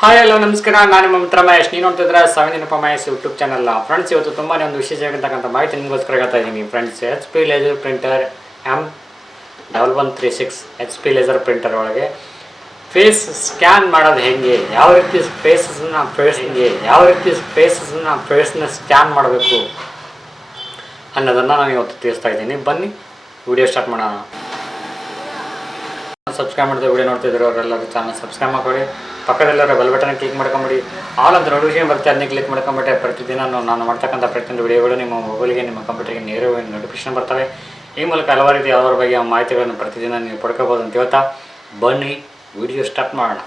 Hi hello ನಮಸ್ಕಾರ, ನಾನು ನಿಮ್ಮ ಮಿತ್ರ ಮಹೇಶ್. ನೀವು ನೋಡ್ತಿದ್ರೆ seven Mahesh YouTube channel. Friends, ಇವತ್ತು ತುಂಬಾ ಒಂದು ವಿಶೇಷವಾಗಿರ್ತಕ್ಕಂಥ ಮಾಹಿತಿ ನಿಮಗೋಸ್ಕರ ಹೇಳ್ತಾ ಇದ್ದೀನಿ friends. HP laser printer m1136 HP laser printer ಒಳಗೆ ಫೇಸ್ ಸ್ಕ್ಯಾನ್ ಮಾಡೋದು ಹೆಂಗೆ, ಯಾವ ರೀತಿ ಫೇಸ್ನ ಸ್ಕ್ಯಾನ್ ಮಾಡಬೇಕು ಅನ್ನೋದನ್ನು ನಾನು ಇವತ್ತು ತಿಳಿಸ್ತಾ ಇದ್ದೀನಿ. ಬನ್ನಿ ವಿಡಿಯೋ ಸ್ಟಾರ್ಟ್ ಮಾಡೋಣ. ಸಬ್ಸ್ಕ್ರೈಬ್ ಮಾಡಿದ್ರೆ ವಿಡಿಯೋ ನೋಡ್ತಿದ್ರು ಅವರೆಲ್ಲರೂ ಚಾನಲ್ ಸಬ್ಸ್ಕ್ರೈಬ್ ಮಾಡ್ಕೊಳ್ಳಿ. ಪಕ್ಕದಲ್ಲಿರೋ ಬೆಲ್ ಬಟನ್ ಕ್ಲಿಕ್ ಮಾಡ್ಕೊಂಬಿಡಿ. ಆಲ್ ಅಂತ ನೋಟಿಫಿಕೇಶನ್ ಬರುತ್ತೆ, ಅದನ್ನ ಕ್ಲಿಕ್ ಮಾಡ್ಕೊಂಬಿಟ್ಟೆ ಪ್ರತಿದಿನ ನಾನು ಮಾಡ್ತಕ್ಕಂಥ ಪ್ರತಿಯೊಂದು ವಿಡಿಯೋಗಳು ನಿಮ್ಮ ಮೊಬೈಲ್ಗೆ, ನಿಮ್ಮ ಕಂಪ್ಯೂಟರ್ಗೆ ನೇರವಾಗಿ ನೋಟಿಫಿಕೇಶನ್ ಬರ್ತವೆ. ಈ ಮೂಲಕ ಹಲವಾರು ರೀತಿ ಹಲವಾರು ಬಗೆಯ ಮಾಹಿತಿಗಳನ್ನು ಪ್ರತಿದಿನ ನೀವು ಪಡ್ಕೋಬೋದು ಅಂತ ಹೇಳ್ತಾ ಬನ್ನಿ ವಿಡಿಯೋ ಸ್ಟಾರ್ಟ್ ಮಾಡೋಣ.